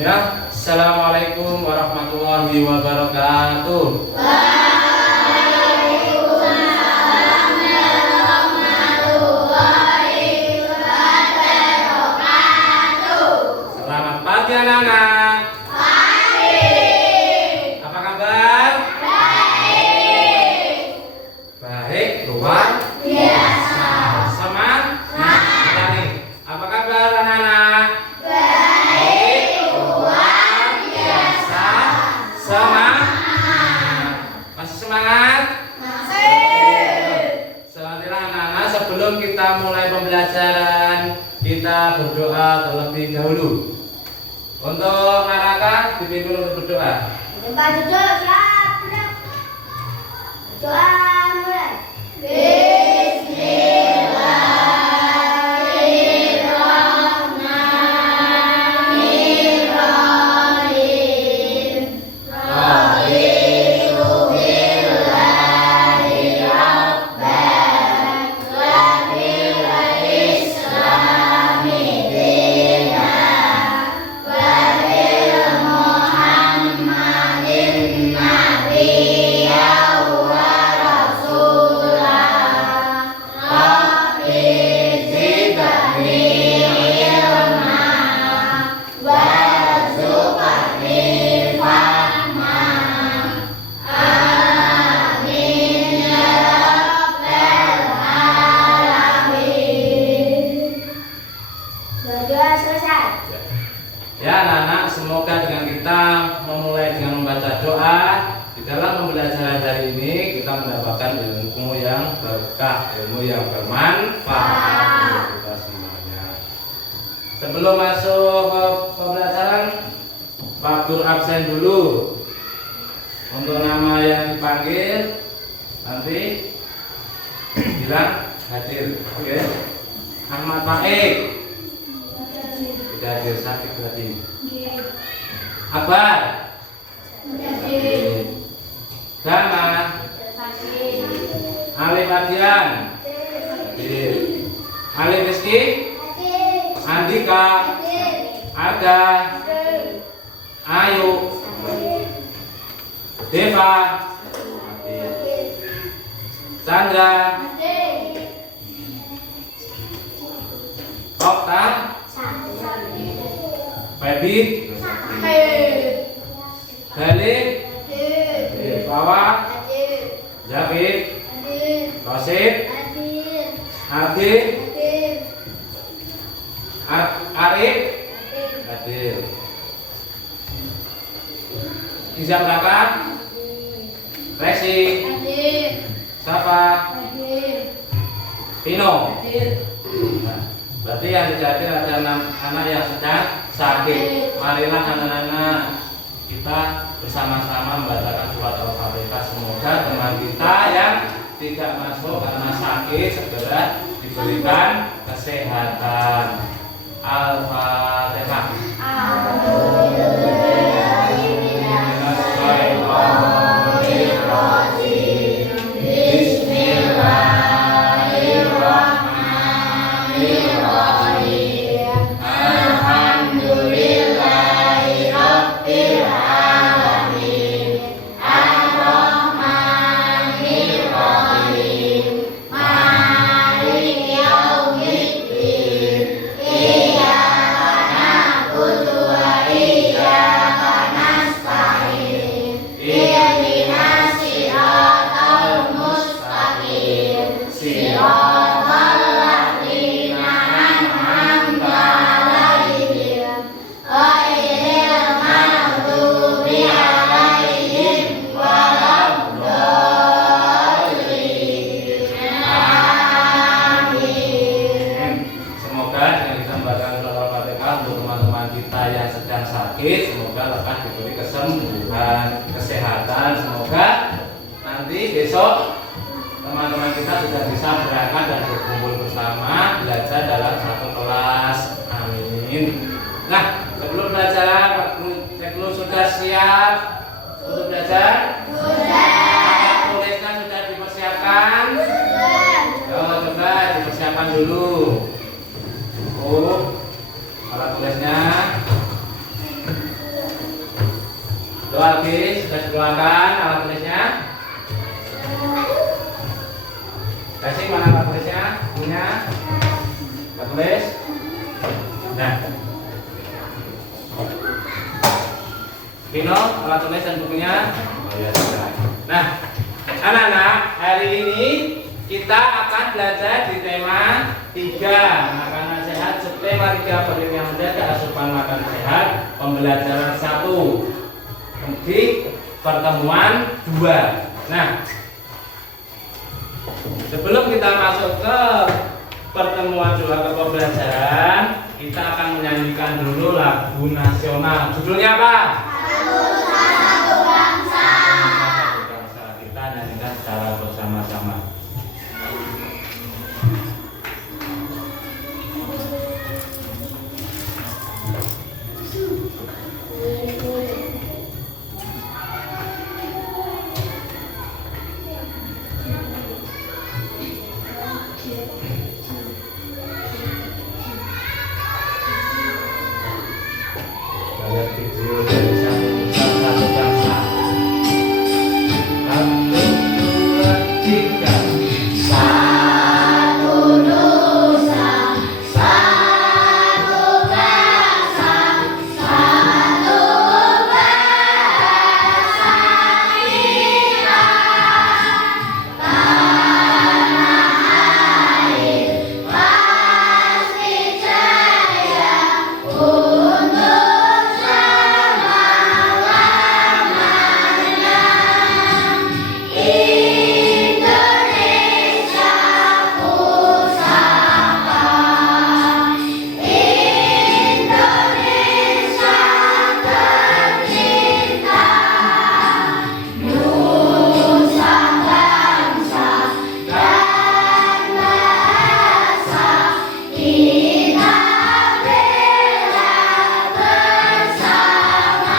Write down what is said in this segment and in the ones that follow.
Ya, Assalamualaikum warahmatullahi wabarakatuh. Waalaikumsalam warahmatullahi wabarakatuh. Selamat pagi anak-anak. Pagi. Apa kabar? Baik. Baik, luar Biasa. semangat. Kita nih, apa kabar anak-anak? Baik. Luar biasa. Semangat. Masih semangat? Masih. Selanjutnya anak-anak, sebelum kita mulai pembelajaran, kita berdoa terlebih dahulu. Untuk anak-anak dipimpin untuk berdoa. Tempat duduk siap. Doa mulai. Bismillahirrahmanirrahim. Raditu billahi rabban wa bil islami dinan wa bil muhammadin nabiyyan wa rasulah. Rabbi zidni ilma warzuqni fahma. Amin ya rabbal alamin. Doa selesai. Ya anak-anak, semoga dengan kita memulai dengan membaca doa, di dalam pembelajaran hari ini kita mendapatkan ilmu yang berkah, ilmu yang bermanfaat untuk kita semuanya. Sebelum masuk ke pembelajaran, Pak Guru absen dulu. Untuk nama yang dipanggil nanti bilang hadir. Oke. Ahmad Faik tidak hadir, sakit berarti. Akbar Gama Alif Adian hadir. Alif Rizky Andika Aga Ayu Deva hadir. Chandra Okta Febi Galih Fawad Zafid Rosid Ardi Arif hadir. Izam Raka Resi Safa Pino. Nah, berarti yang tidak hadir ada 6 anak yang sedang sakit. Marilah anak-anak kita bersama-sama membacakan surat Al-Fatihah. Semoga teman kita yang tidak masuk karena sakit segera diberikan kesehatan. Al-Fatihah. Bismillahirrahmanirrahim. Alhamdulillahi rabbil alamin. Ar-Rahmanirrahim. Maliki yaumiddin. Iyyaka na'budu wa iyyaka nasta'in. Ihdinas siratal mustaqim. Siratal ladzina an'amta 'alaihim ghairil maghdubi 'alaihim waladdallin. Amin. Semoga dengan kita membacakan surat Al-Fatihah untuk teman-teman kita yang sedang sakit, semoga lekas diberi kesembuhan, kesehatan. Semoga nanti besok teman-teman kita sudah bisa berangkat dan berkumpul bersama belajar dalam satu kelas. Amin. Nah, sebelum belajar, Pak Ceklu sudah siap untuk belajar? Alat tulisnya sudah dipersiapkan? Oh, coba dipersiapkan dulu. Oh, alat tulisnya lagi sudah dikeluarkan alat tulisnya. Kasih mana alat tulisnya? Punya alat tulis. Nah, Vino, alat tulis dan bukunya. Oh ya sudah. Nah, anak-anak, hari ini kita akan belajar di tema 3 makanan sehat, subtema 3 pendidikan yang menjaga asupan makan sehat, pembelajaran 1 di pertemuan 2. Nah, sebelum kita masuk ke pertemuan 2 ke pembelajaran, kita akan menyanyikan dulu lagu nasional. Judulnya apa? Satu bangsa. Satu bangsa. Kita nyanyikan secara bersama-sama. Lihat video dari satu bangsa. 1, 2, 3. Satu nusa, satu bangsa, satu bahasa kita. Tanah air pasti jaya untuk selama-lamanya. Indonesia pusaka, Indonesia tercinta, nusa bangsa dan bahasa kita bela bersama.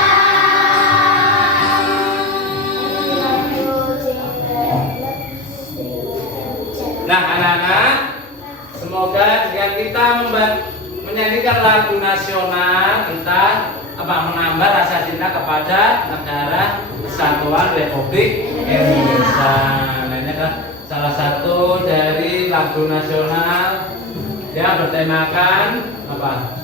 Nah, anak-anak, semoga dengan kita menyanyikan lagu nasional, kita menambah rasa cinta kepada negara Kesatuan Republik Indonesia. Nah, ini adalah salah satu dari lagu nasional yang bertemakan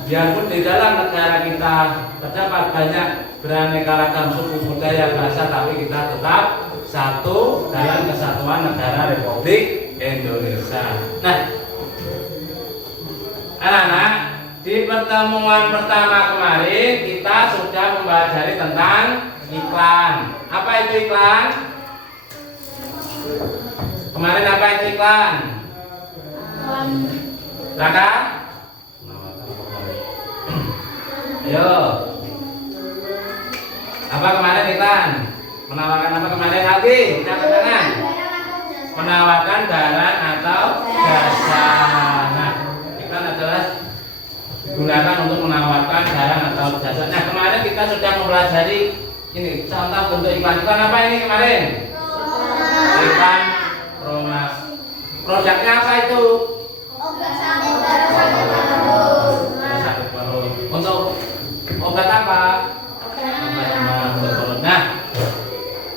biarpun di dalam negara kita terdapat banyak beraneka ragam suku budaya bahasa, tapi kita tetap satu dalam kesatuan negara Republik Indonesia. Nah, anak-anak, di pertemuan pertama kemarin kita sudah mempelajari tentang iklan. Apa itu iklan? Kemarin apa itu iklan? Raka? Ayo. Apa kemarin iklan? Menawarkan apa kemarin lagi? Angkat tangan. Menawarkan barang atau jasa. Nah, iklan adalah digunakan untuk menawarkan barang atau jasa. Nah, kemarin kita sudah mempelajari ini contoh bentuk iklan. Iklan apa ini kemarin? Iklan Promas. Produknya apa itu? Obat sakit perut. Untuk obat apa? Obat demam untuk perut. Nah,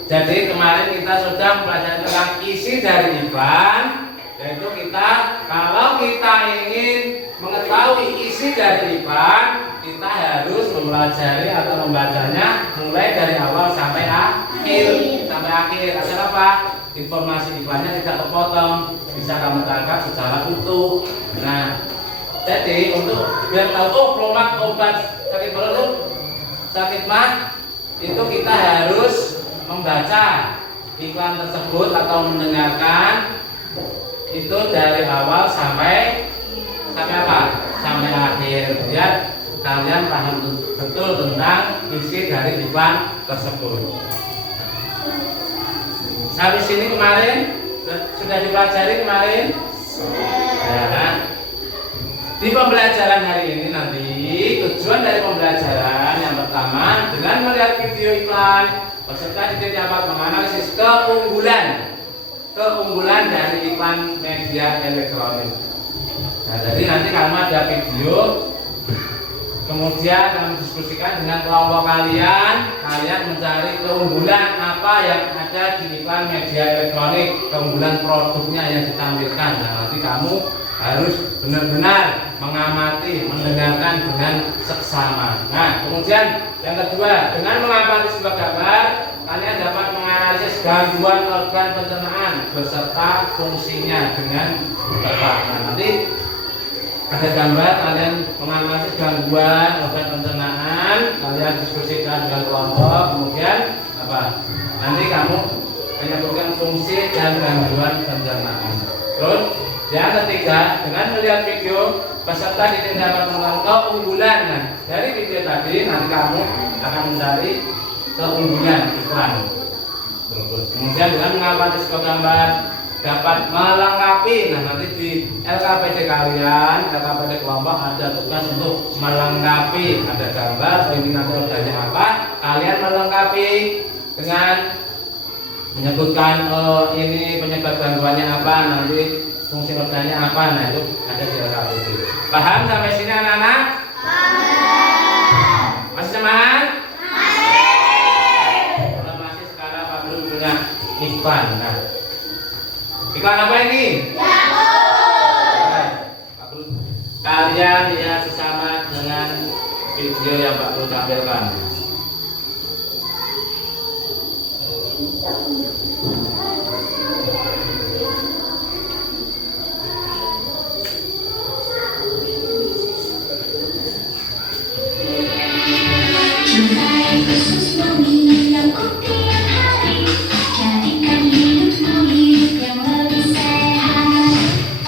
jadi kemarin kita sudah mempelajari tentang isi dari iklan, yaitu kalau kita ingin mengetahui isi dari iklan, kita harus mempelajari atau membacanya mulai dari awal sampai akhir. Agar apa? Informasi iklannya tidak terpotong, bisa kamu tangkap secara utuh. Nah, jadi untuk biar tahu Promak obat sakit perut, sakit mah, itu kita harus membaca iklan tersebut atau mendengarkan itu dari awal sampai apa? Sampai akhir. Biar kalian paham betul tentang isi dari iklan tersebut. Habis ini kemarin sudah dipelajari kemarin. Ya. Di pembelajaran hari ini nanti tujuan dari pembelajaran yang pertama dengan melihat video iklan peserta didik dapat menganalisis keunggulan dari iklan media elektronik. Nah, jadi nanti kamu ada video Kemudian kami diskusikan dengan kelompok kalian. Kalian mencari keunggulan apa yang ada di iklan media elektronik, keunggulan produknya yang ditampilkan. Nah, nanti kamu harus benar-benar mengamati, mendengarkan dengan seksama. Nah, kemudian yang kedua, dengan mengamati sebuah gambar, kalian dapat menganalisis gangguan organ pencernaan beserta fungsinya dengan tepat. Nah, nanti ada gambar, kalian menganalisis gangguan organ pencernaan, kalian diskusikan dengan kelompok, kemudian apa? Nanti kamu menyebutkan fungsi dan gangguan pencernaan. Terus yang ketiga, dengan melihat video, peserta didik dapat mengenal keunggulan. Nah, dari video tadi nanti kamu akan mencari keunggulan iklan. Kemudian dengan mengamati sebuah gambar dapat melengkapi. Nah, nanti di LKPD kalian, LKPD kelompok ada tugas untuk melengkapi. Ada gambar, ini nanti organnya apa? Kalian melengkapi dengan menyebutkan ini penyebab gangguannya apa, nanti fungsi organnya apa. Nah, itu ada di LKPD. Paham sampai sini anak-anak? Paham. Masih semangat? Masih. Kalau masih, sekarang Pak Guru punya iklan. Nah, iklan apa ini? Pak Guru, kalian lihat sesama dengan video yang Pak Guru tampilkan. Cintai khususmu menyenangku tiap hari, jadikan hidupmu hidup yang lebih sehat.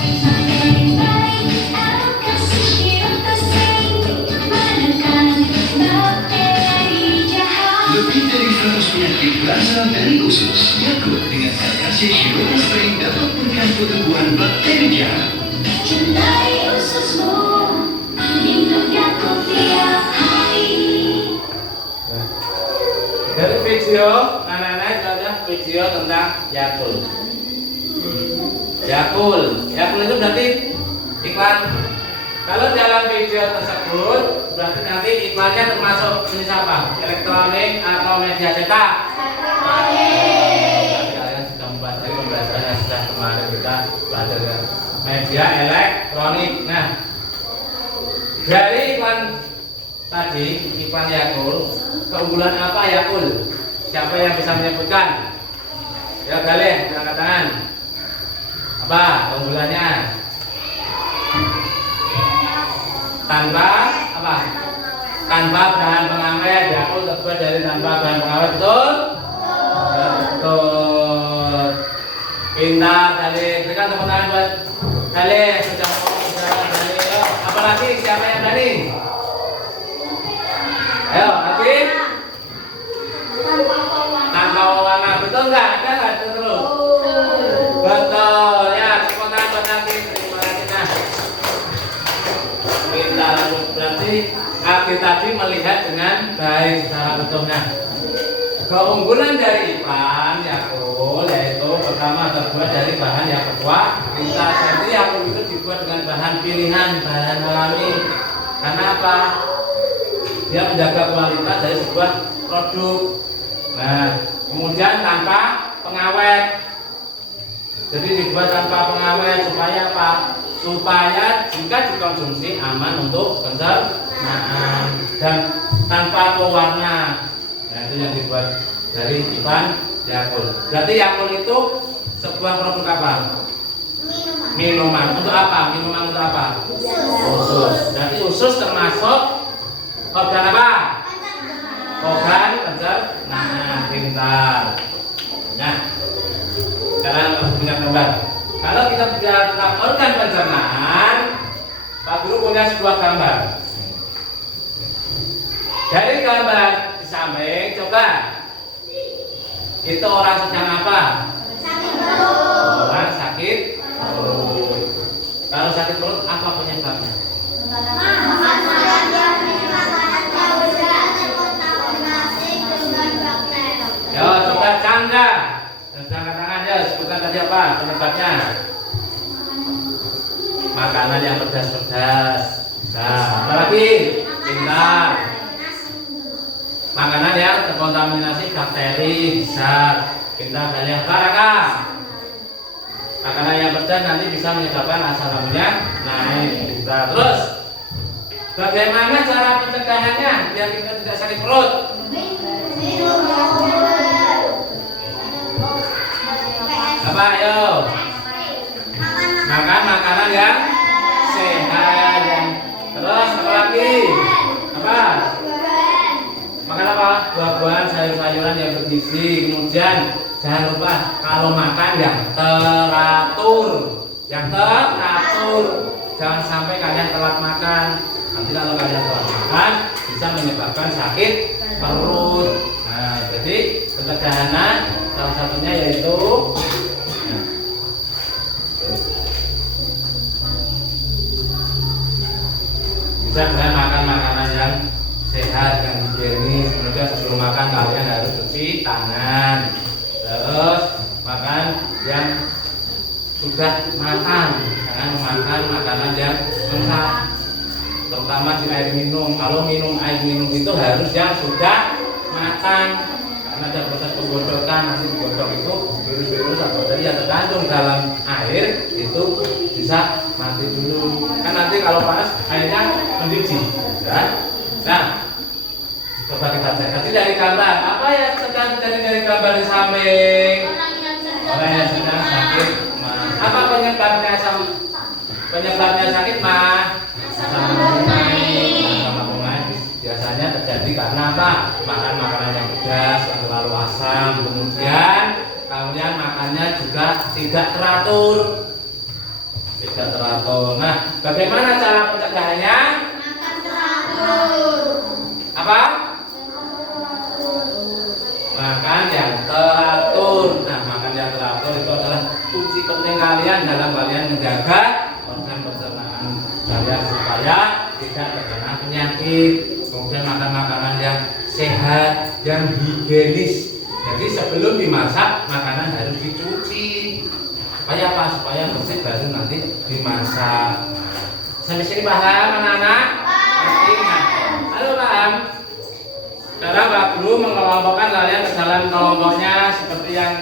Materi baik, aku kasih sirup kasih, menekan bakteri jahat. Lebih dari 100 penyakit berasal dari usus. Yakult dengan Alkasia Shiro Spray dapat menekan pertumbuhan bakteri jahat. Cintai ususmu, minum Yakult tiap hari. Dari video, anak-anak itu ada video tentang Yakult. Yakult itu berarti iklan. Kalau dalam video tersebut, berarti nanti iklannya termasuk jenis apa? Elektronik atau media cetak? Elektronik. Kalian sudah membahas pembahasannya sudah kemarin kita belajar media elektronik. Nah, dari iklan tadi, iklan Yakult, keunggulan apa Yakult? Siapa yang bisa menyebutkan? Ya, kalian angkat tangan. Apa keunggulannya? Tanpa apa? Tanpa bahan pengawet. Yakult terbuat dari tanpa bahan pengawet, betul? Betul. Pintar, Dalil. Berikan tepuk tangan buat Dalil. Sudah Dalil. Apalagi siapa yang berani? Ayo, lagi. Tanpa warna, betul nggak? Ada nggak? Terus. Betul. Ya, tepuk tangan buat Lagi. Terima kasih. Nah, kita berarti Lagi tadi melihat dengan baik secara betul. Nah, keunggulan dari iklan Yakult yaitu pertama terbuat dari bahan yang berkualitas. Jadi Yakult itu dibuat dengan bahan pilihan, bahan alami. Karena apa? Dia menjaga kualitas dari sebuah produk. Nah, kemudian tanpa pengawet. Jadi dibuat tanpa pengawet supaya apa? Supaya jika dikonsumsi aman untuk pencernaan dan tanpa pewarna. Nah, itu yang dibuat dari iklan Yakult. Berarti Yakult itu sebuah produk apa? Minuman. Untuk apa? Minuman untuk apa? Usus. Berarti usus termasuk organ apa? Organ pencernaan. Pintar. Nah, sekarang harus punya gambar. Kalau kita bicara tentang organ pencernaan, Pak Guru punya sebuah gambar. Dari gambar di samping, coba itu orang sedang apa? Sakit perut. Orang sakit perut. Kalau sakit perut apa penyebabnya? Makan malam yang makanan karbohidrat terkontaminasi dengan bakteri. Yo, coba Chandra. Angkat tangan ya, sebutkan tadi apa penyebabnya? Makanan yang pedas-pedas. Nah, apa lagi? pintar. Makanan yang terkontaminasi bakteri bisa pintar. Dan yang terakhir, makanan yang pedas nanti bisa menyebabkan asam lambungnya naik. Pintar. Terus bagaimana cara pencegahannya biar kita tidak sakit perut? Apa ayo? Makan makanan yang sehat yang terus apa lagi? Apa? Makan apa? Buah-buahan, sayur-sayuran yang bergizi. Kemudian jangan lupa kalau makan yang teratur. Yang teratur. Jangan sampai kalian telat makan. Nanti kalau kalian telat makan bisa menyebabkan sakit perut. Nah, jadi pencegahannya salah satunya yaitu bisa dengan makan makanan yang sehat, yang higienis. Kemudian sebelum makan kalian harus cuci tangan. Terus makan yang sudah matang, jangan memakan makanan yang mentah. Terutama di air minum. Kalau minum air minum itu harus yang sudah matang. Karena ada proses penggodokan, nanti digodok itu virus-virus atau bakteri yang terkandung dalam air itu bisa mati dulu. Kan nanti kalau panas airnya mendidih, ya. Nah, coba kita cek. Nanti dari gambar apa ya sedang terjadi dari gambar di samping? Orang yang sedang sakit. Apa penyebabnya sakit mah? Asam lambung naik. Biasanya terjadi karena apa? Makan makanan yang pedas, yang terlalu asam. Kemudian kalian makannya juga tidak teratur. Tidak teratur. Nah, bagaimana cara pencegahannya? Makan teratur. Apa? Makan yang teratur. Nah, makan yang teratur itu adalah kunci penting kalian dalam kalian menjaga organ pencernaan kalian supaya tidak terkena penyakit. Kemudian makan makanan yang sehat, yang higienis. Jadi sebelum dimasak makanan harus dicuci. Supaya apa? Supaya bersih baru nanti dimasak. Sampai sini paham anak-anak? Halo paham? Sekarang Pak Guru mengelompokkan kalian ke dalam kelompoknya seperti yang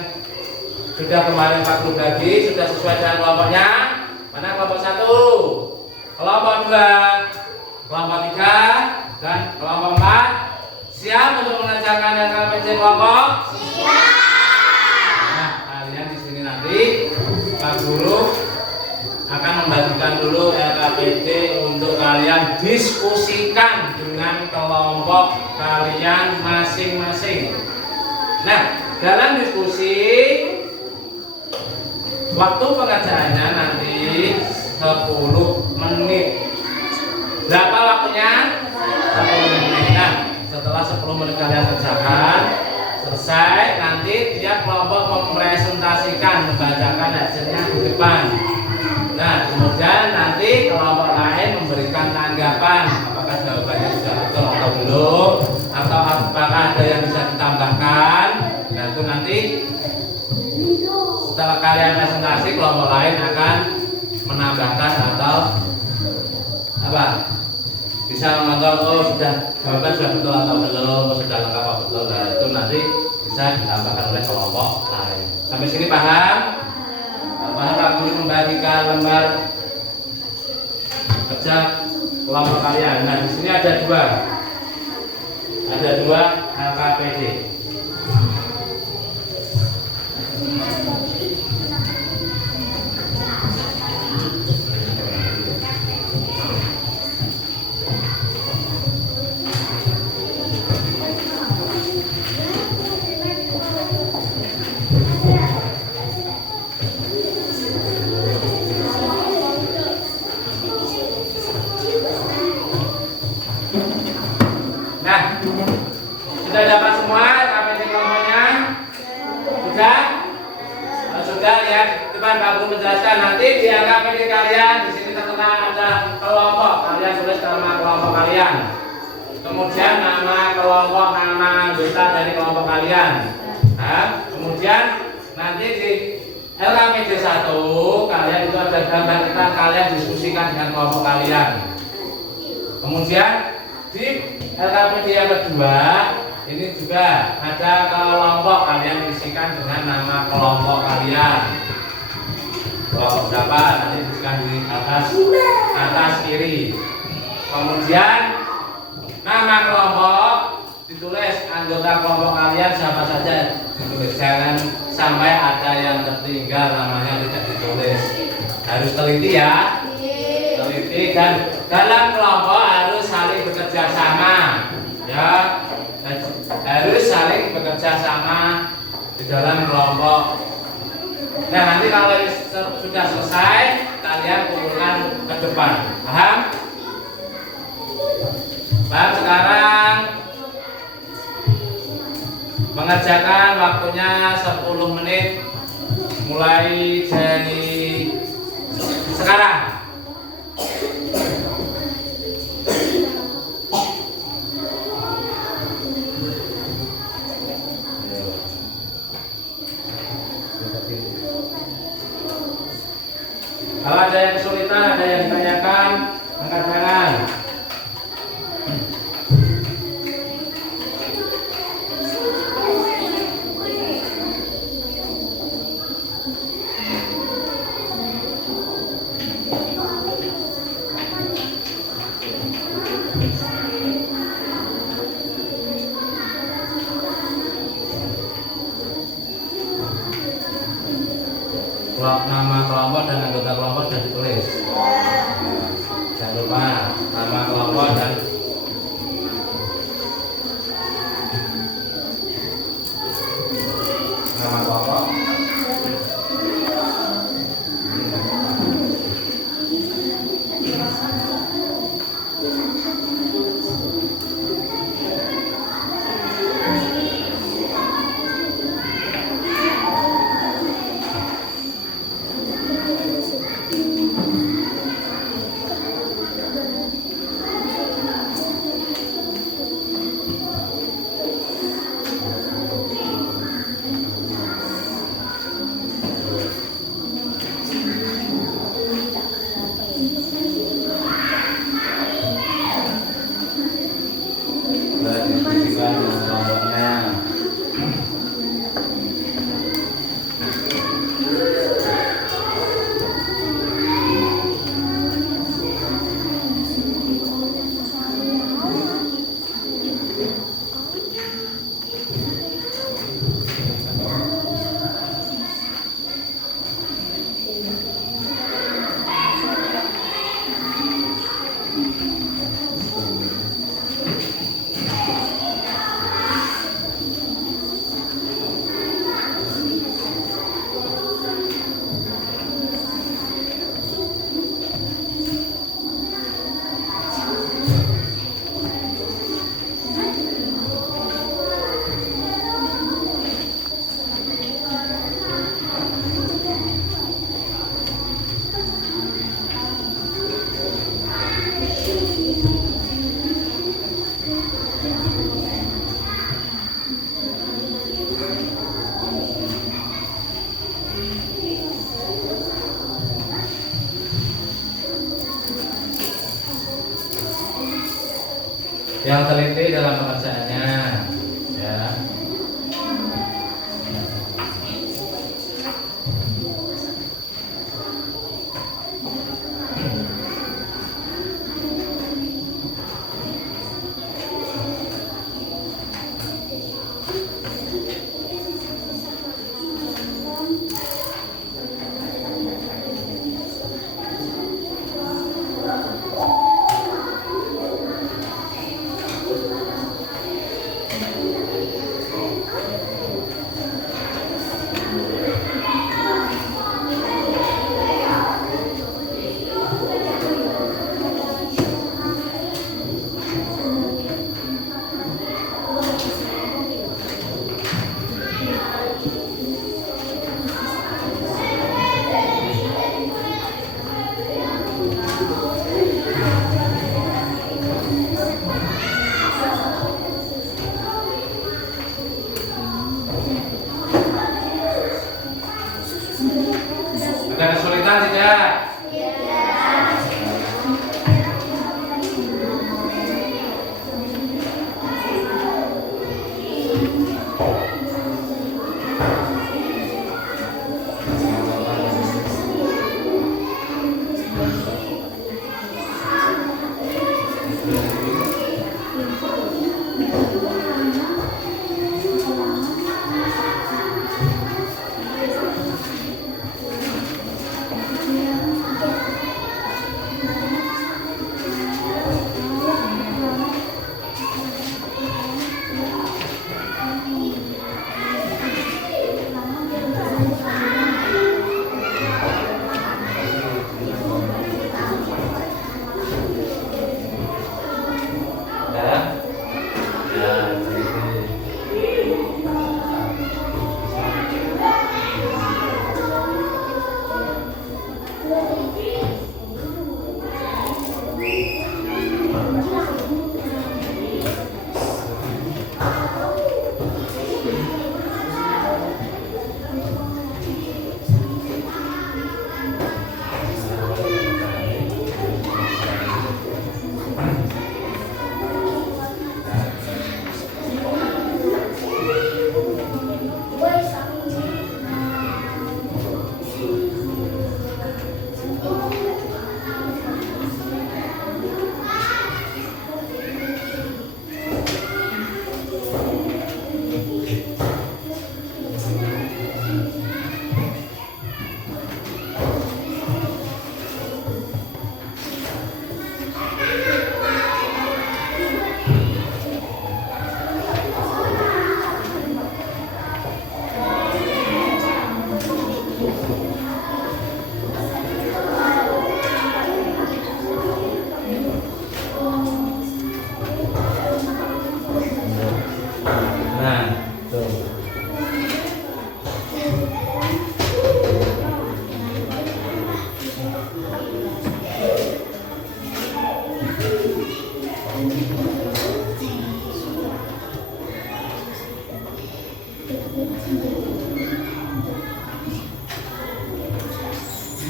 sudah kemarin Pak Guru bagi. Sudah sesuai dengan kelompoknya. Mana kelompok 1, kelompok 2, kelompok 3, dan kelompok 4. Siap untuk mengerjakan LKPD kelompok? Siap. Nah, kalian di sini nanti Pak Guru akan membagikan dulu LKPD untuk kalian diskusikan dengan kelompok kalian masing-masing. Nah, dalam diskusi waktu pengerjaannya nanti 10 menit. Berapa waktunya? 10 menit. Nah, setelah 10 menit kalian kerjakan selesai, nanti tiap kelompok mempresentasikan, membacakan hasilnya di depan. Nah, kemudian nanti kelompok lain memberikan tanggapan, apakah jawabannya sudah betul atau belum, atau apakah ada yang bisa ditambahkan. Nah, itu nanti setelah kalian presentasi, kelompok lain akan menambahkan atau apa? Bisa mengontrol, oh sudah jawaban sudah betul atau belum, sudah lengkap atau betul. Nah, itu nanti bisa ditambahkan oleh kelompok lain. Sampai sini paham? Paham? Pak Guru membagikan lembar kerja kelompok kalian. Nah, di sini ada dua LKPD. Nah, sudah dapat semua LKPD kelompoknya? Sudah? Kalau sudah ya, depan Pak Guru menjelaskan nanti di LKPD kalian di sini tertera ada kelompok, kalian tulis nama kelompok kalian. Kemudian nama kelompok, nama anggota dari kelompok kalian. Nah, kemudian nanti di LKPD 1 kalian itu ada gambar kita, kalian diskusikan dengan kelompok kalian. Kemudian Di LKPD yang kedua ini juga ada kelompok, kalian isikan dengan nama kelompok kalian. Kelompok berapa nanti isikan di atas kiri. Kemudian nama kelompok ditulis, anggota kelompok kalian siapa saja ditulis, jangan sampai ada yang tertinggal namanya tidak ditulis. Harus teliti ya, teliti, dan dalam kelompok harus saling bekerja sama ya, harus saling bekerja sama di dalam kelompok. Nah nanti kalau sudah selesai kalian kumpulkan ke depan, paham? Paham sekarang? Mengerjakan waktunya 10 menit mulai dari sekarang. Kalau ada yang kesulitan, ada yang ditanyakan, angkat tangan. Nama kelompok dan anggota kelompok sudah ditulis. Jangan lupa nama kelompok dan nama kelompok. Diskusikan dengan kelompoknya. Yang teliti dalam pengerjaannya ya. Ada kesulitan tidak?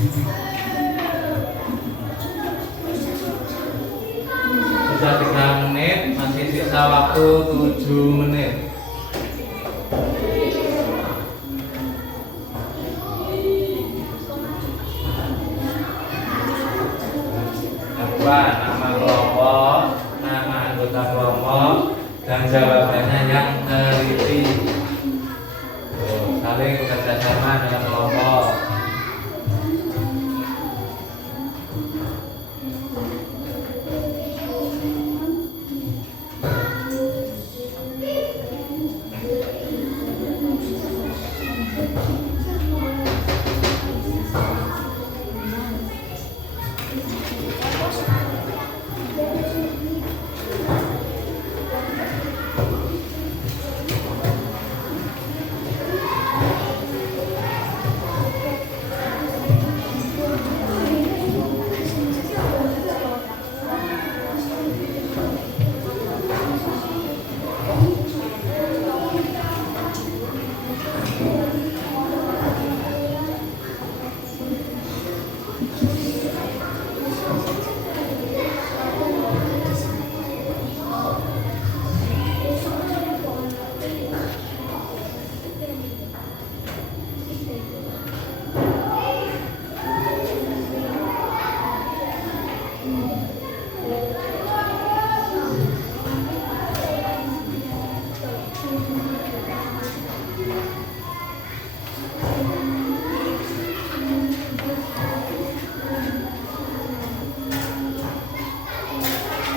Sudah 3 menit, masih sisa waktu 7 menit. Kedua, nama kelompok, nama anggota kelompok, dan jawabannya yang teliti. Saling bekerja sama dalam kelompok.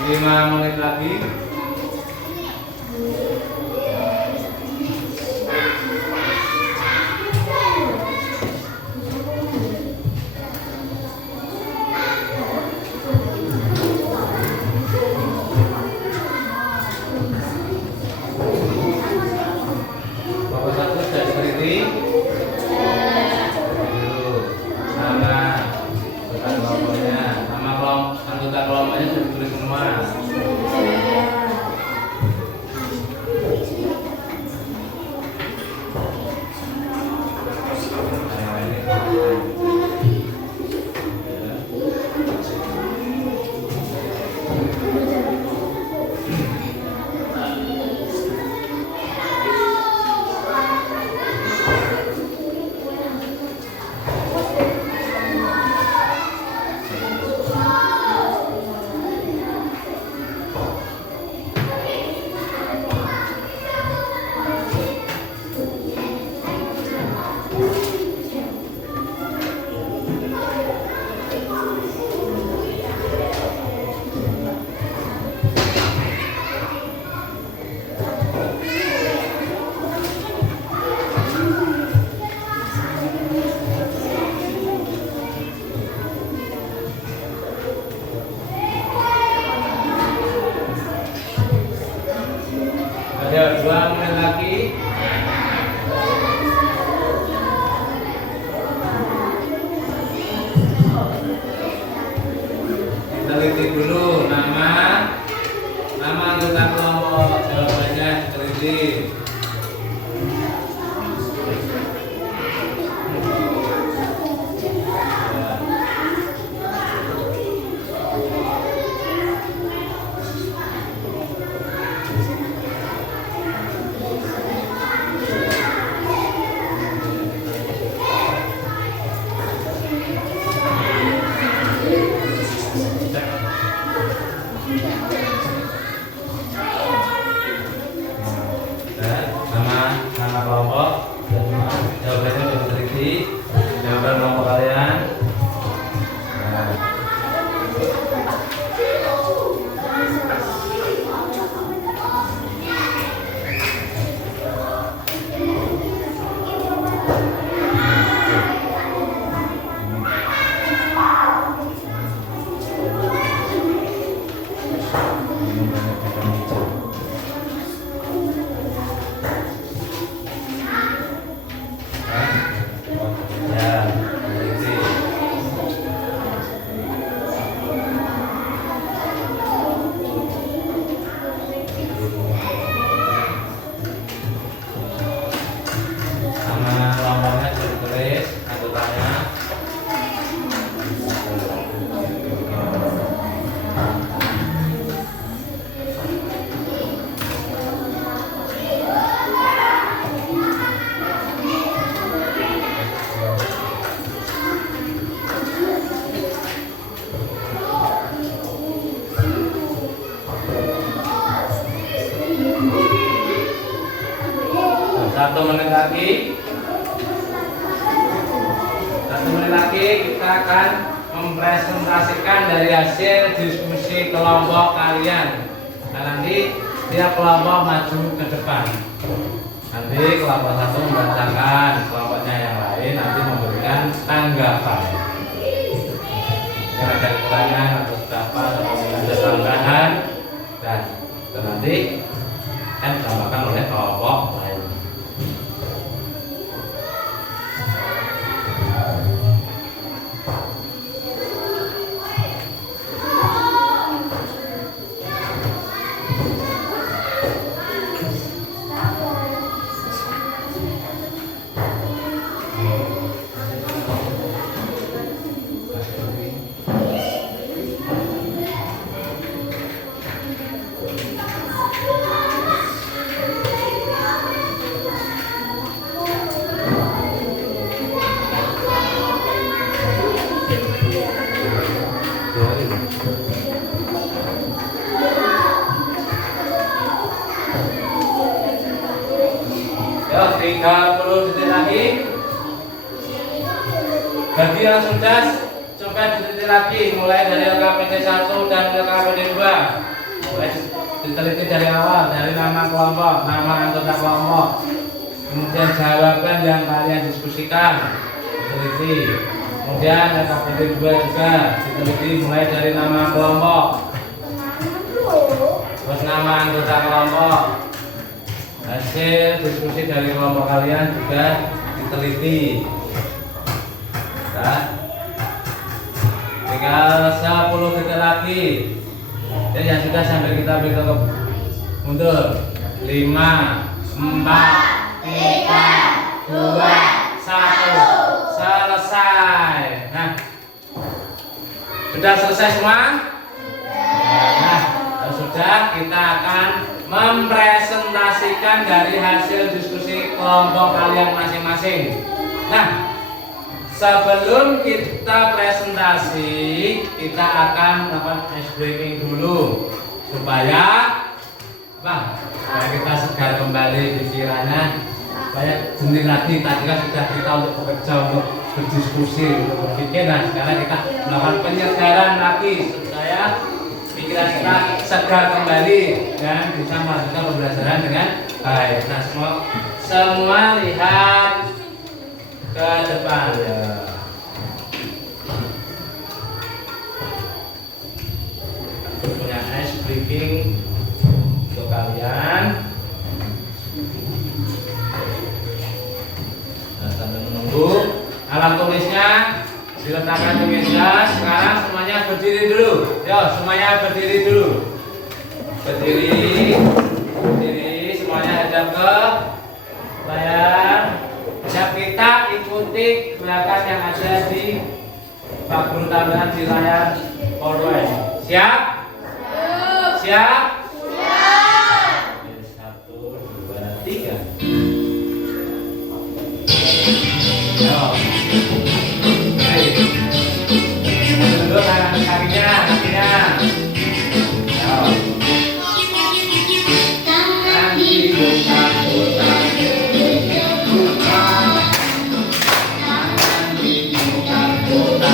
Lima menit lagi. Bapak satu sudah dikeriti. Nama anggota kelompoknya, nama anggota kelompoknya sudah ditulis semua. Ada 2 menit lagi. Teliti dulu nama anggota kelompok, jawabannya teliti. lagi. 1 menit lagi kita akan mempresentasikan dari hasil diskusi kelompok kalian. Nah, nanti tiap kelompok maju ke depan. Nanti kelompok 1 membacakan, kelompoknya yang lain nanti memberikan tanggapan. Jika ada kekurangan atau apa atau ada tambahan, dan itu nanti akan ditambahkan oleh kelompok lain. Ya, 30 detik lagi. Bagi yang sudah, coba diteliti lagi mulai dari LKPD 1 dan LKPD 2. Mulai diteliti dari awal, dari nama kelompok, nama anggota kelompok. Kemudian jawaban yang kalian diskusikan diteliti. Kemudian LKPD 2 juga diteliti mulai dari nama kelompok, terus nama anggota kelompok. Hasil diskusi dari kelompok kalian juga diteliti. Nah, tinggal 10 detik lagi. Dan yang sudah sampai kita berikut mundur. 5, 4, 3, 2, 1. Selesai. Nah, sudah selesai semua? Nah, kalau sudah, kita akan mempresentasikan dari hasil diskusi kelompok kalian masing-masing. Nah, sebelum kita presentasi, kita akan melakukan ice breaking dulu supaya kita segar kembali pikirannya, supaya jernih lagi. Tadi kan sudah kita untuk bekerja, untuk berdiskusi, untuk berpikir. Nah, sekarang kita melakukan penyegaran lagi supaya pikiran kita segar kembali dan bisa melanjutkan pembelajaran dengan baik. Nah, semua lihat ke depan ya. Punya ice breaking untuk kalian. Nah, sambil menunggu, alat tulisnya diletakkan di meja. Sekarang semuanya berdiri dulu. Yo, semuanya berdiri dulu. Berdiri, semuanya hadap ke layar. Siap, kita ikuti gerakan yang ada di pagar tambahan di layar PowerPoint. Siap? Siap? Siap. 1, 2, 3. Yo. Dulu kakinya. Yo. Tangan dibuka-buka. Tangan dibuka-buka.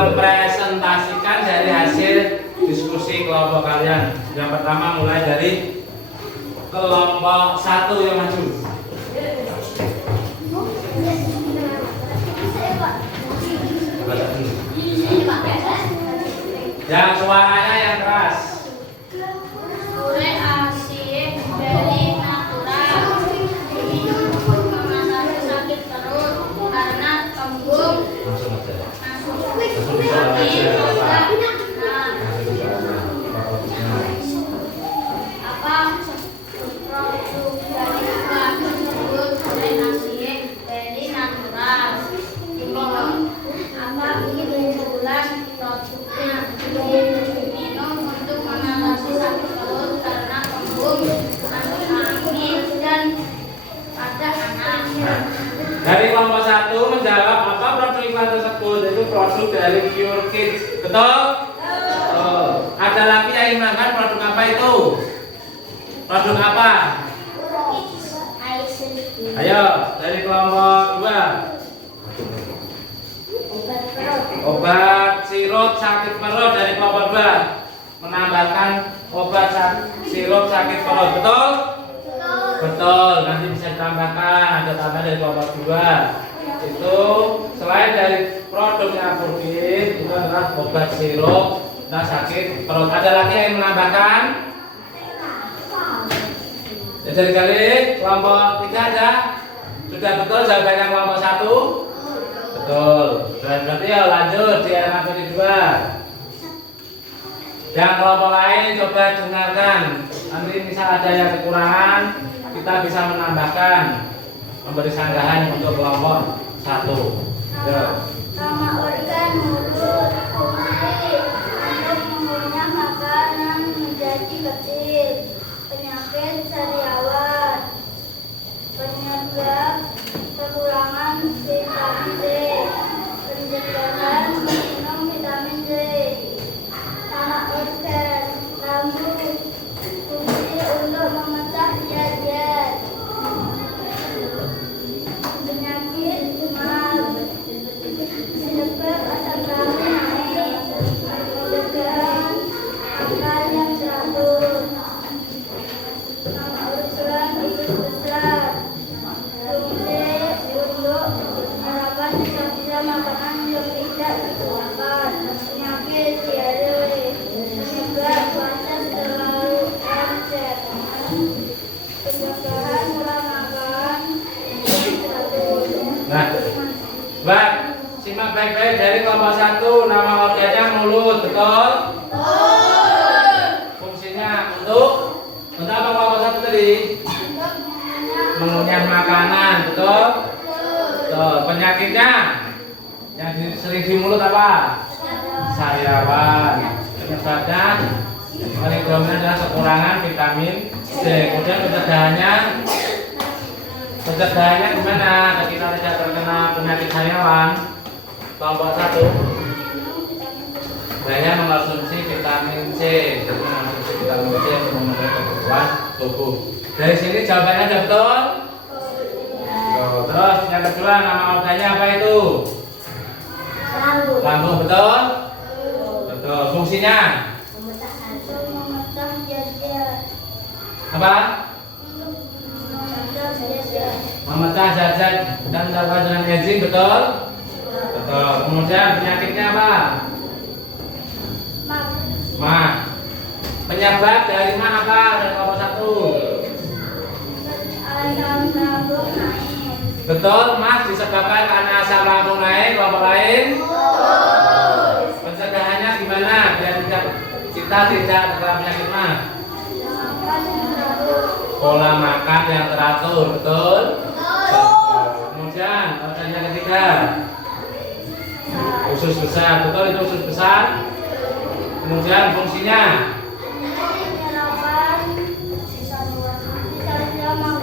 mempresentasikan dari hasil diskusi kelompok kalian. Yang pertama mulai dari kelompok 1 yang maju. Yang suaranya yang keras. Oleh asyik dari natural minum untuk mengatasi sakit perut karena kembung Langsung aja. langsung apa produk dari buah tersebut oleh asyik dari natural diminum apa ini bulan produknya diminum untuk mengatasi sakit perut karena kembung angin dan pada anak. Dari kelompok 1 menjawab apa produk iklan tersebut, itu produk dari Pure Kids. Betul? Betul. Ada lagi yang menambahkan produk apa itu? Produk apa? Ayo, dari kelompok 2. Obat sirup sakit perut dari kelompok 2 menambahkan obat sirup sakit perut. Betul? Betul. Nanti bisa ditambahkan, ada tambahan dari kelompok 2. Itu selain dari produknya Purkit, itu adalah obat sirup nah sakit perut. Ada lagi yang menambahkan? Ya, dari kali kelompok 3 ada? Sudah betul jawabannya kelompok 1? Betul. Berarti ya lanjut di materi 2. Yang kelompok lain coba dengarkan. Nanti misal ada yang kekurangan, kita bisa menambahkan, memberi sanggahan untuk kelompok 1. Ya. Nama organ mulut fungsi untuk mengunyah makanan menjadi kecil, penyakit sariawan, penyebab kekurangan vitamin D, pencegahan minum vitamin D. Nama organ lambung fungsi untuk memecah zat-zat, penyakit demam, penyebab asam lambung naik, pencegahan akal yang teratur. Nama organ usus besar fungsi untuk menyerap sisa-sisa makanan yang tidak dikeluarkan, penyakit diare, penyebab puasa terlalu encer, pencegahan pola makan yang teratur. Nah, Mbak, simak baik-baik dari kelompok 1, nama organnya mulut, betul? Fungsinya untuk apa kelompok 1 tadi? Mengunyah makanan, betul? Betul. Penyakitnya yang sering di mulut apa? Sariawan. Penyebabnya paling dominan adalah kekurangan vitamin C. Kemudian pencegahannya gimana? Kita tidak terkena penyakit sariawan. Kelompok 1 banyak mengkonsumsi vitamin C. Jadi mengkonsumsi vitamin C untuk memenuhi kebutuhan tubuh. Dari sini jawabannya ada betul? Terus yang kedua, nama organnya apa itu? Lambung, betul? Betul. Fungsinya? Memecah zat-zat. Apa? Memecah zat-zat. Memecah zat-zat dan dapat dengan enzim, betul? Betul. Kemudian penyakitnya apa? Mah. Penyebab dari mah apa? Dari kelompok 1. Asam lambung naik. Betul, Mas, disebabkan karena asam lambung naik. Kelompok lain? Pencegahannya gimana biar kita tidak terkena penyakit mah? Makan yang teratur. Pola makan yang teratur, betul? Kemudian organ yang ketiga, usus besar, betul itu usus besar. Kemudian fungsinya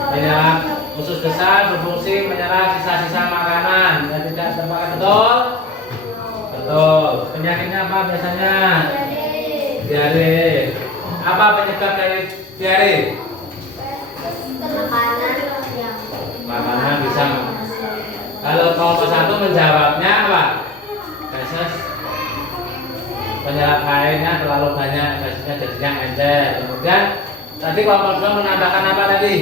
menyerap, usus besar berfungsi menyerap sisa-sisa makanan yang tidak termakan, betul? Betul. Penyakitnya apa biasanya? Diare. Apa penyebab dari diare? Makanan bisa. Kalau kelompok 1 menjawabnya apa? Feses penyerap airnya terlalu banyak, gasnya jadinya encer. Kemudian tadi kelompok 2 menambahkan apa tadi?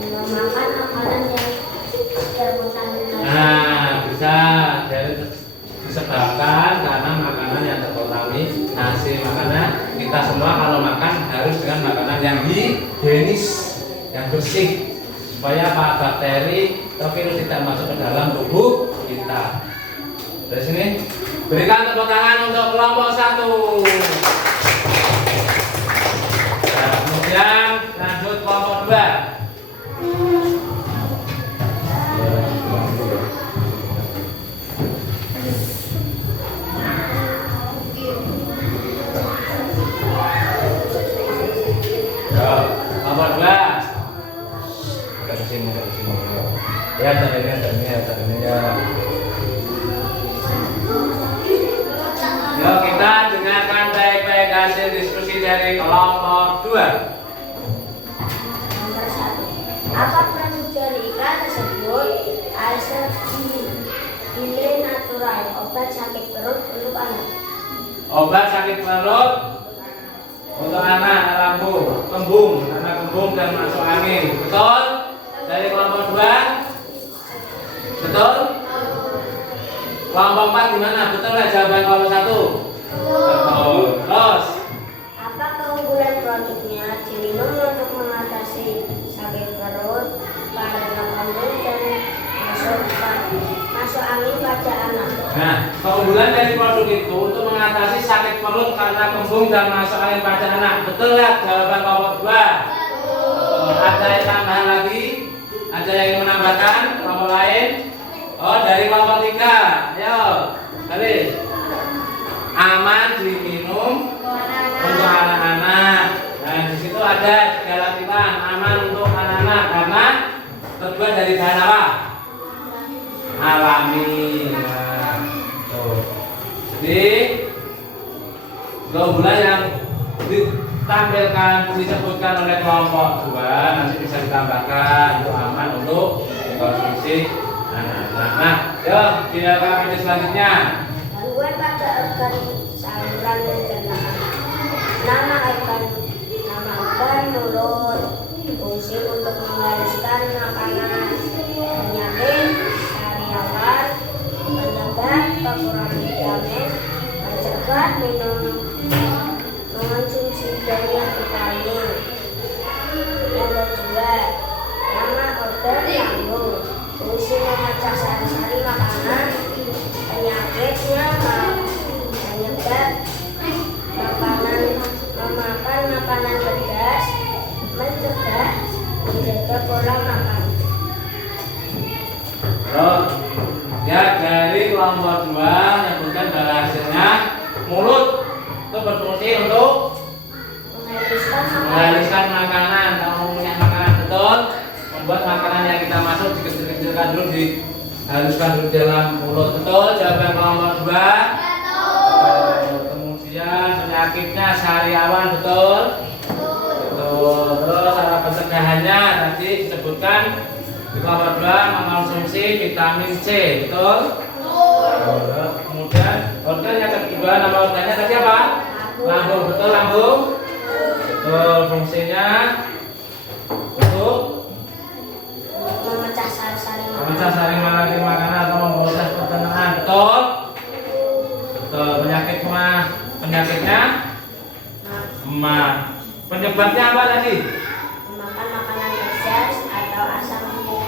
Memakan makanan yang terkontaminasi. Nah, bisa jadi disebabkan karena makanan yang terkontaminasi. Makanya kita semua kalau makan harus dengan makanan yang higienis, yang bersih, supaya bakteri atau virus tidak masuk ke dalam tubuh kita. Dari sini berikan tepuk tangan untuk kelompok 1. Nah, kemudian lanjut kelompok 2. Kelompok 2. Dari sini. Ya, dari ini ya. Yuk kita dengarkan baik-baik hasil diskusi dari kelompok 2. Nomor 1. Apa produk dari iklan tersebut? Asertine natural, obat sakit perut untuk anak. Obat sakit perut untuk anak kembung dan masuk angin. Betul? Dari kelompok 2? Betul? Kelompok 4 gimana? Betul nggak jawaban kelompok 1? Betul. Terus? Apa keunggulan produknya? Diminum untuk mengatasi sakit perut, karena kambing dan masuk angin pada anak. Nah, keunggulan dari produk itu untuk mengatasi sakit perut karena kembung dan masuk angin pada anak. Betul nggak jawaban kelompok 2? Ada yang tambahan lagi? Ada yang ingin menambahkan? Kelompok lain? Oh, dari kelompok 3. Ayo, kali. Aman diminum untuk anak-anak. Dan di situ ada 3 lapisan. Aman untuk anak-anak karena terbuat dari bahan apa? Alami. Nah, tuh. Jadi keunggulan yang ditampilkan disebutkan oleh kelompok 2 nanti bisa ditambahkan untuk aman untuk konsumsi anak-anak. Nah, yuk kita ke selanjutnya. Gangguan pada organ saluran pencernaan. Nama organ mulut, fungsi untuk menghaluskan makanan, penyakit sariawan, penyebab kekurangan vitamin, mencegah mengonsumsi banyak vitamin. Yang kedua, nama organ lambung, fungsi memecah sari-sari makanan, penyakitnya menyebab memakan makanan pedas, mencegah menjaga pola makan. Terus, ya dari kelompok 2 menyebutkan bahwa hasilnya mulut itu berfungsi untuk menghaluskan makanan. Kalau punya makanan betul, membuat makanan yang kita masuk dikecil-kecilkan dulu, dihaluskan dulu dalam mulut. Betul jawaban kelompok 2. Kemudian penyakitnya sariawan. Betul. Betul. Terus cara pencegahannya tadi disebutkan di kelompok 2 mengkonsumsi vitamin C. Betul. Kemudian organ yang kedua, nama organnya tadi apa? Lambung. Betul, lambung. Betul, fungsinya untuk Memecah sari-sari makanan atau memproses pencernaan. Betul. Betul. Penyakitnya penyebabnya apa tadi? memakan makanan pedas atau asam.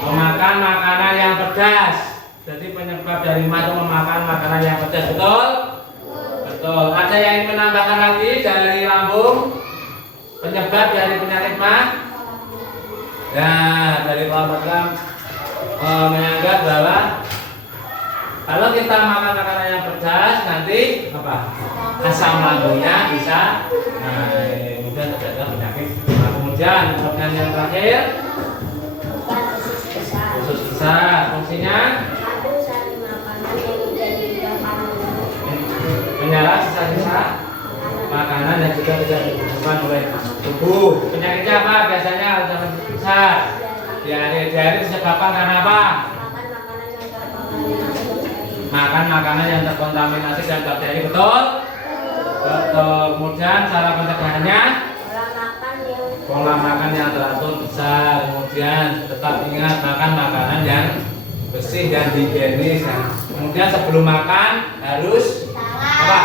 Memakan makanan yang pedas. Jadi penyebab dari itu memakan makanan yang pedas. Betul? Betul. Ada yang ingin menambahkan lagi dari lambung? Penyebab dari penyakit Ya, dari kelompok 6 menganggap bahwa kalau kita makan makanan yang pedas nanti apa? Asam lambungnya bisa naik, kemudian terjadi penyakit. Nah, kemudian organ yang terakhir Bukan usus besar. usus besar, fungsinya Satu sari makanan yang menjadi gampang menyerap sisa-sisa makanan yang juga tidak dibutuhkan oleh tubuh. Penyakitnya apa? Biasanya usus besar. Diare disebabkan karena apa? makan makanan yang terkontaminasi. makan makanan yang terkontaminasi dan bakteri, betul? Betul. Kemudian cara pencegahannya? Pola makan yang teratur besar. Kemudian tetap ingat makan makanan yang bersih dan higienis. Nah, kemudian sebelum makan harus apa?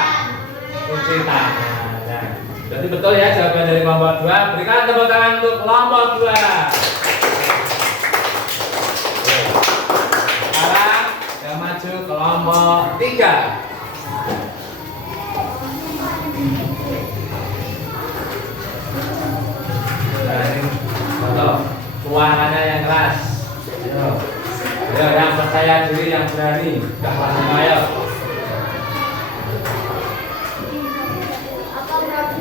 Cuci tangan. Nah, jadi betul ya jawaban dari kelompok 2. Berikan tepuk tangan untuk kelompok 2. Sekarang kita maju kelompok 3. Nah, ini contoh suaranya yang keras. Ayo, ayo yang percaya diri, yang berani. Gak langsung ayo.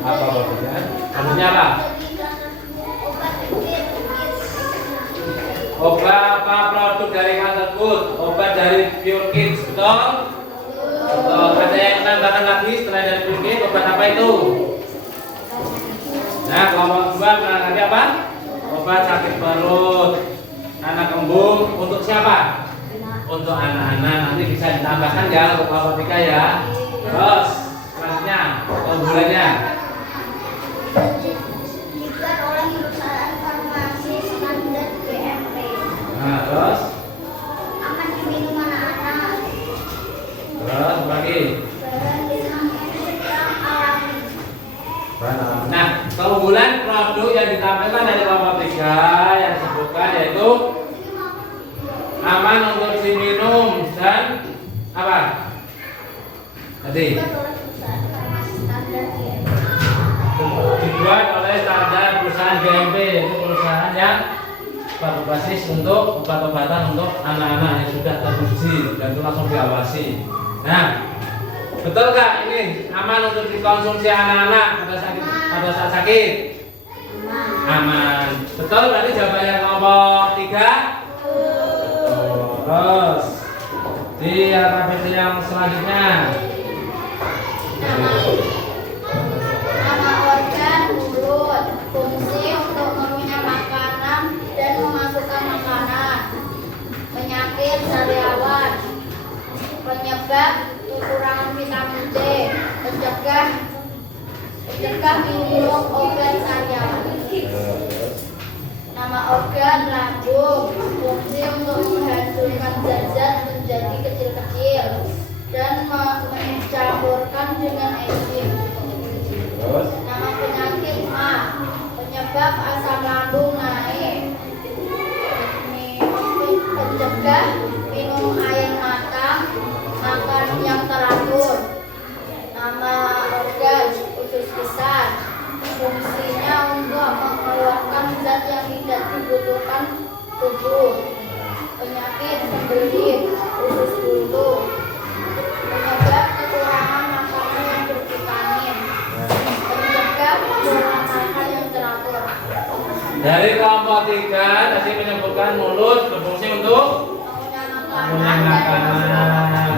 Apa maksudnya? Maksudnya apa? Obat apa produk dari kata tersebut? Obat dari Pure Kids, betul? Betul. Ada yang menambahkan lagi setelah dari Pure Kids, obat apa itu? Nah, kelompok 2 menangani apa? Obat sakit perut, anak kembung. Untuk siapa? Untuk anak-anak. Nanti bisa ditambahkan ya untuk kelompok 3 ya. Terus selanjutnya keunggulannya. Dibuat oleh perusahaan farmasi standar GMP. Nah, terus? Aman diminum anak-anak. Terus lagi. Bahan dengan yang alami. Nah, keunggulan produk yang ditampilkan dari kelompok 3 yang disebutkan yaitu aman untuk diminum dan apa? Tadi Dibuat oleh perusahaan farmasi standar GMP. dibuat oleh standar perusahaan GMP, yaitu perusahaan yang berbasis untuk obat-obatan untuk anak-anak yang sudah teruji dan itu langsung diawasi. Nah, betul nggak ini aman untuk dikonsumsi anak-anak pada saat sakit? Aman. Betul, berarti jawabannya kelompok 3. Betul. Terus di alfabet yang selanjutnya. Nama organ mulut, fungsi untuk mengunyah makanan dan memasukkan makanan, penyakit sariawan, penyebab kekurangan vitamin D, pencegah minum obat sariawan. Nama organ lambung, fungsi untuk menghancurkan zat-zat menjadi kecil-kecil dan mencampurkan dengan enzim. Terus Nama penyakit MA, penyebab asam lambung naik. Pencegah minum air matang, makan yang teratur. Nama organ usus besar, fungsinya untuk mengeluarkan zat yang tidak dibutuhkan tubuh. Penyakit sembelit, usus bulu, penyebab kekurangan makanan yang bervitamin. Penyebab pola makan yang teratur. dari kelompok 3 tadi menyebutkan mulut berfungsi untuk mengunyah makanan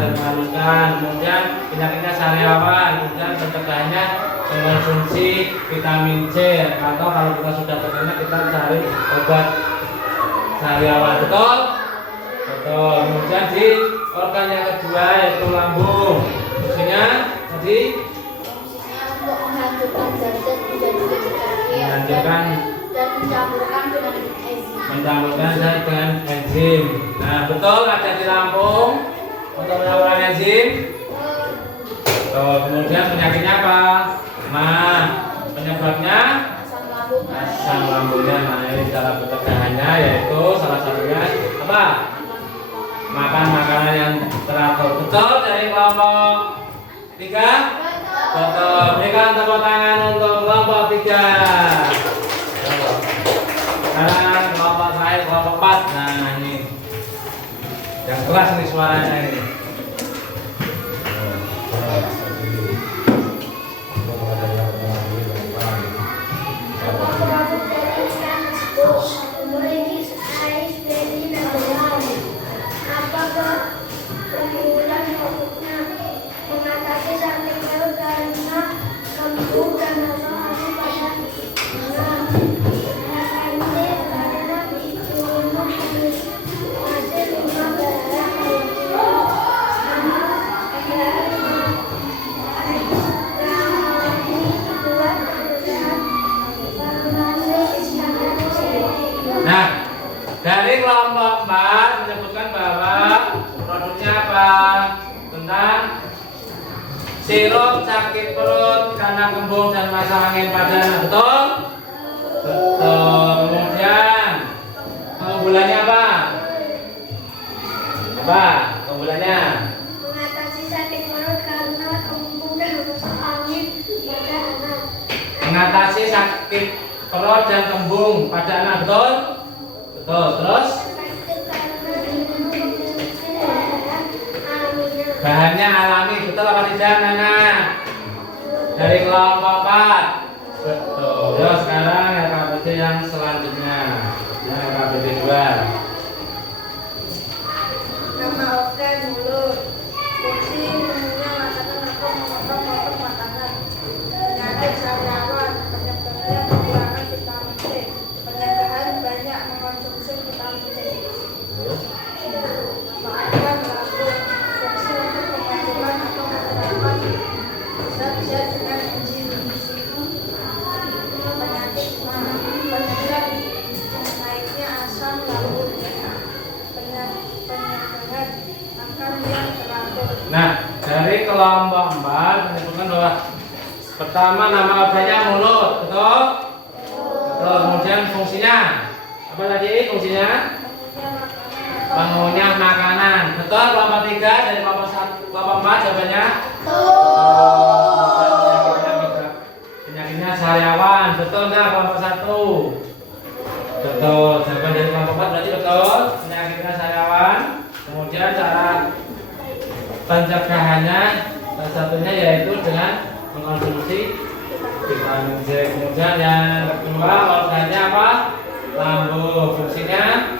dan menghaluskan, kemudian penyakitnya sariawan, kemudian pencegahannya mengonsumsi vitamin C atau kalau kita sudah terkena kita cari obat sariawan, betul? Betul. Kemudian di organ yang kedua yaitu lambung, fungsinya tadi Fungsinya untuk menghancurkan zat-zat menjadi kecil-kecil dan mencampurkan dengan enzim. mencampurkan zat dengan enzim. Nah, betul ada di lambung untuk mencampurkan enzim. Betul. Kemudian penyakitnya apa? Nah, penyebabnya asam lambungnya naik. Cara pencegahannya yaitu salah satunya apa? Makan makanan yang teratur. Betul dari kelompok 3? Betul. Berikan tepuk tangan untuk kelompok 3. Sekarang kelompok terakhir, kelompok 4. Nah, ini yang keras nih suaranya ini. Produk dari ikan tersebut memiliki air protein dan lemak. Apakah keunggulan produknya mengatasi sakit perut karena kembung dan masalah pada karena dibunuh hasil lima darah apa? Tentang sirup sakit perut karena kembung dan masalah angin pada anak. Betul? Betul. Kemudian keunggulannya apa? Apa keunggulannya? Mengatasi sakit perut karena kembung dan masalah angin pada anak. Mengatasi sakit perut dan kembung pada anak. Betul? Betul. Terus bahannya alami. Betul apa tidak, Nana? Dari kelompok 4. Betul. Yo, sekarang LKPD yang selanjutnya. Yang LKPD 2. Nama organ mulut. Fungsi umumnya makanan atau memotong makanan. Penyakit sariawan, penyebabnya kekurangan vitamin C. Pencegahan banyak mengkonsumsi vitamin C. Makan lambung. Fungsi untuk pemajuan atau penerapan zat-zat dengan enzim. Penyakit penyebab naiknya asam lambung. Pencegahan makan yang teratur. Nah, dari kelompok 4 menyebutkan bahwa pertama nama organnya mulut. Betul? Betul. Kemudian fungsinya apa tadi fungsinya? Mengunyah makanan. Betul. Kelompok 3 dari kelompok 4 jawabannya? Penyakitnya sariawan. Betul enggak kelompok 1? Betul. Jawaban dari kelompok 4 berarti betul. Penyakitnya sariawan. Kemudian cara pencegahannya salah satunya yaitu dengan mengkonsumsi vitamin C. Kemudian yang kedua organnya apa? Lambung. Fungsinya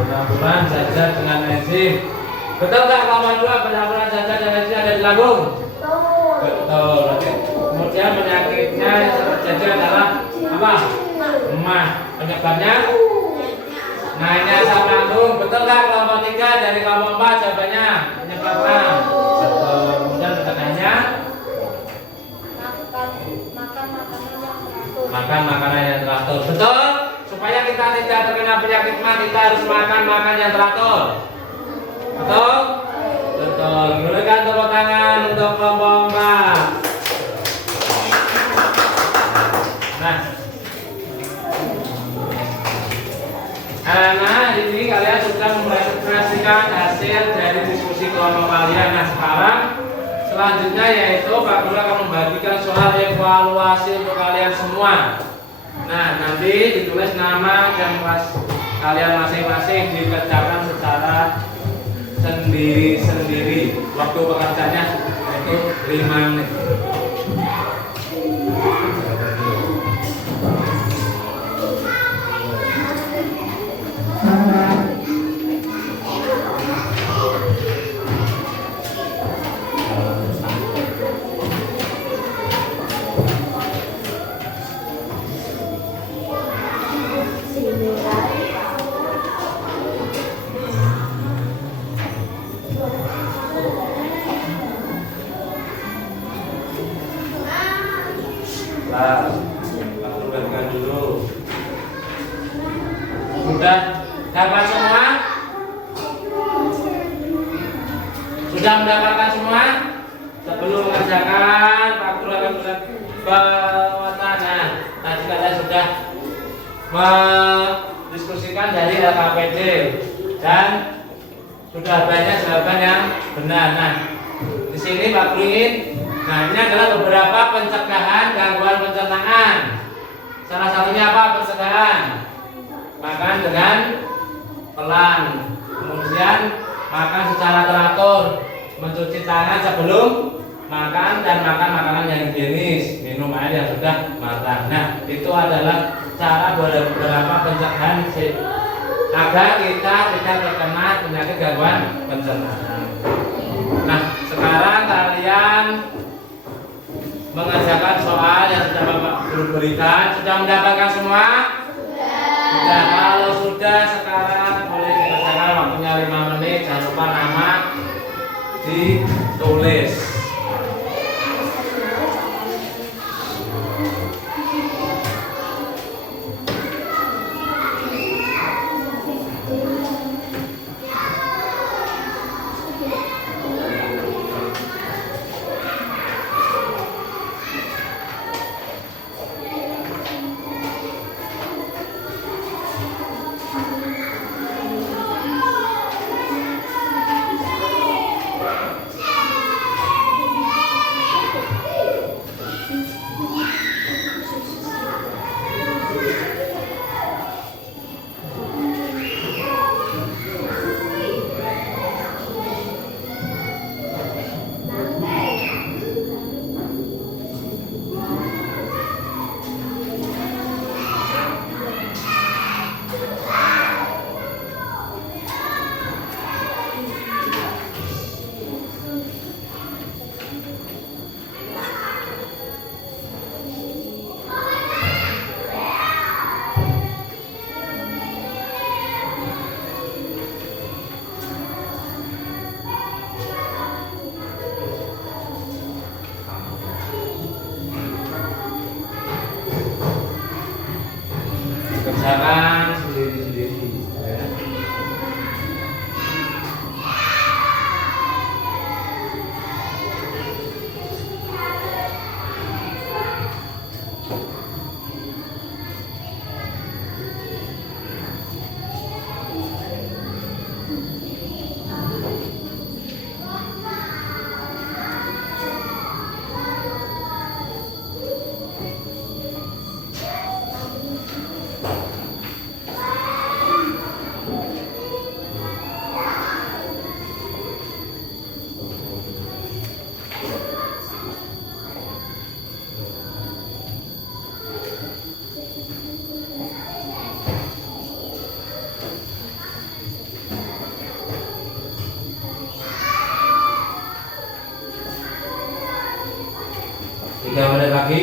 pencampuran zat-zat dengan enzim. Betul nggak kelompok 2 pencampuran zat-zat dan enzim ada di lambung? Betul. Kemudian penyakitnya yang terjadi adalah apa? Emah. Penyebabnya naiknya asam lambung. Betul nggak kelompok 3 dari kelompok 4 jawabannya? Penyebabnya betul. Kemudian pencegahannya makan makanan yang teratur. Betul. Supaya kita tidak terkena penyakit mah kita harus makan makan yang teratur. Betul? Betul. Berikan tepuk tangan untuk kelompok 4. Nah, karena ini kalian sudah mempresentasikan hasil dari diskusi kelompok kalian. Nah, sekarang selanjutnya yaitu Pak Guru akan membagikan soal evaluasi untuk kalian semua. Nah, nanti ditulis nama dan kelas kalian masing-masing, dikerjakan secara sendiri-sendiri. Waktu pekerjaannya yaitu 5 menit. Pak Guru bagikan dulu. Sudah dapat semua? Sudah mendapatkan semua? Sebelum mengerjakan, Pak Guru akan berwacana. Tadi kalian sudah mendiskusikan dari LKPD dan sudah banyak jawaban yang benar. Nah, di sini Pak Guru ingin. Nah, ini adalah beberapa pencegahan gangguan pencernaan. Salah satunya apa pencegahan? Makan dengan pelan, kemudian makan secara teratur, mencuci tangan sebelum makan dan makan makanan yang higienis, minum air yang sudah matang. Nah, itu adalah cara beberapa pencegahan agar kita tidak terkena penyakit gangguan pencernaan. Nah, sekarang kalian mengerjakan soal yang sudah Bapak Guru berikan. Sudah mendapatkan semua? Sudah. Kalau sudah, sekarang boleh dikerjakan, waktunya 5 menit. Jangan lupa nama ditulis. kerjakan sendiri-sendiri ya. Tiga menit lagi.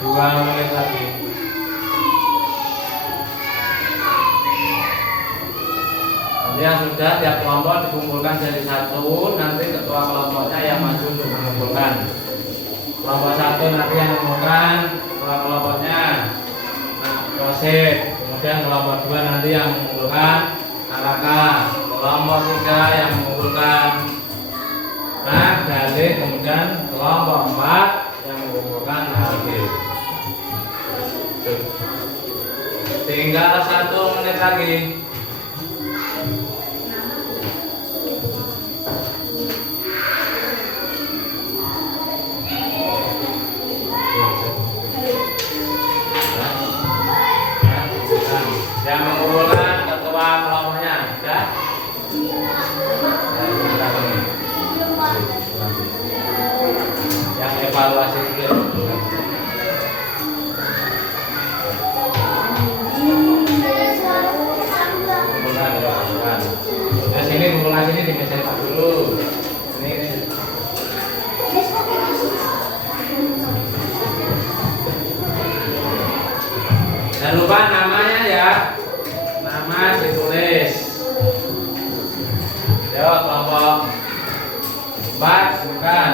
Dua menit lagi. Nanti yang sudah tiap kelompok dikumpulkan jadi satu. Nanti ketua kelompoknya yang maju untuk mengumpulkan. Kelompok satu nanti yang mengumumkan ketua kelompoknya Rosid. Kemudian kelompok dua nanti yang mengumpulkan Alaka. Kelompok tiga yang mengumpulkan Dalih. Kemudian kelompok empat yang mengumpulkan Alif. Tinggal 1 menit lagi. Yang mengumpulkan ketua kelompoknya, ya? Yang evaluasi juga. Nah, sini kumpulan sini di meja Pak dulu. Ini. Jangan lupa namanya ya. Nama ditulis. Yo, kelompok 4 bukan.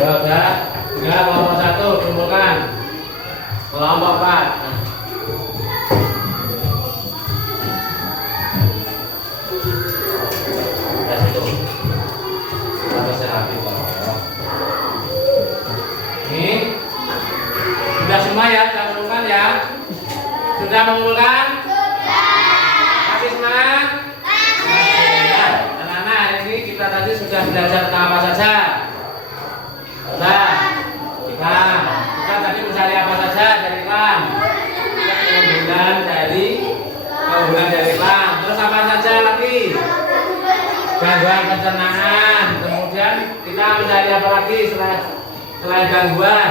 Ya udah, tinggal kelompok 1 kumpulkan. Kelompok 4. Nah. Situ. Harus rapi kalau. Ini sudah semua ya, sudah mengumpulkan ya? Sudah mengumpulkan? Masih semangat? Masih. Anak-anak, hari ini kita tadi sudah belajar tentang apa saja? Nah, kita tadi mencari apa saja dari iklan? Keunggulan dari iklan. Terus apa saja lagi? Gangguan pencernaan. Kemudian kita mencari apa lagi selain gangguan?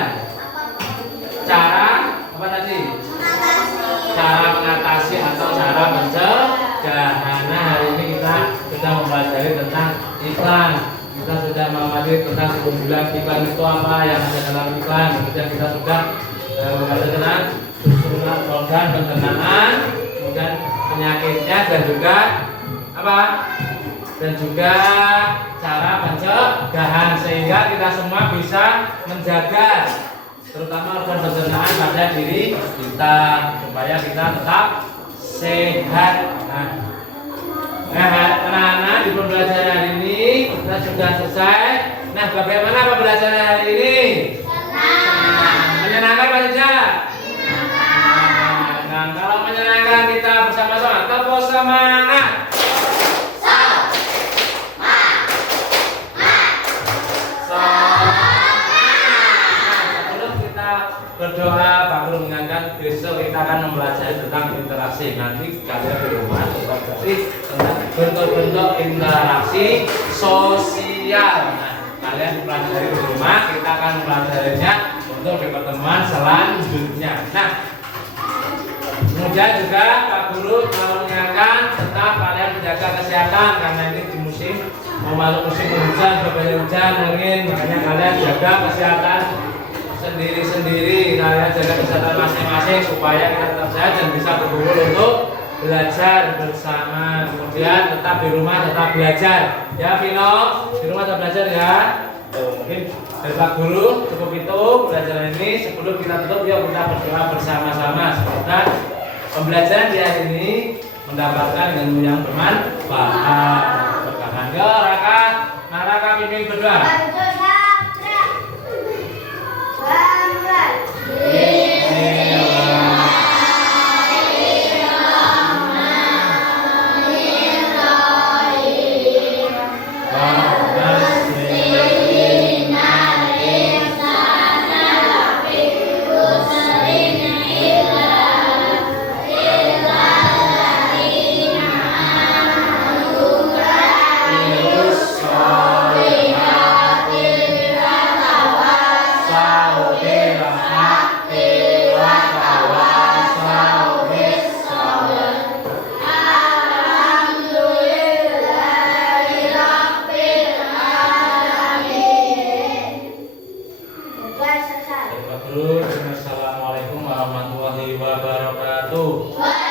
Cara apa tadi? Cara mengatasi atau cara pencegahan. Nah, hari ini kita sudah mempelajari tentang iklan. Kita sudah mempelajari tentang keunggulan iklan itu apa yang ada dalam iklan. Kemudian kita sudah mempelajari tentang susunan organ pencernaan, kemudian penyakitnya dan juga apa? Dan juga cara pencegahan sehingga kita semua bisa menjaga terutama organ pencernaan pada diri kita supaya kita tetap sehat. Nah, anak-anak di pembelajaran hari ini kita sudah selesai. Nah, bagaimana pembelajaran hari ini? Senang. Menyenangkan Pak Sejak? Nah, kalau menyenangkan kita bersama-sama, tepuk semangat. besok kita akan mempelajari tentang interaksi. Nanti kalian di rumah coba cari tentang bentuk-bentuk interaksi sosial. Nah, kalian pelajari di rumah, kita akan mempelajarinya untuk di pertemuan selanjutnya. Nah, kemudian juga Pak Guru mau mengingatkan tetap kalian menjaga kesehatan karena ini di musim mau masuk musim hujan, berbanyak hujan, angin, makanya kalian jaga kesehatan sendiri-sendiri, kalian jaga kesehatan masing-masing supaya kita tetap sehat dan bisa berkumpul untuk belajar bersama. Kemudian tetap di rumah, tetap belajar. Ya Vino, di rumah tetap belajar ya. Mungkin dari Pak Guru cukup itu pelajaran ini. Sebelum kita tutup, yuk kita berdoa bersama-sama. Semoga pembelajaran di hari ini mendapatkan ilmu yang bermanfaat. Berkahan. Yo Raka, Raka pimpin berdoa. Assalamualaikum warahmatullahi wabarakatuh.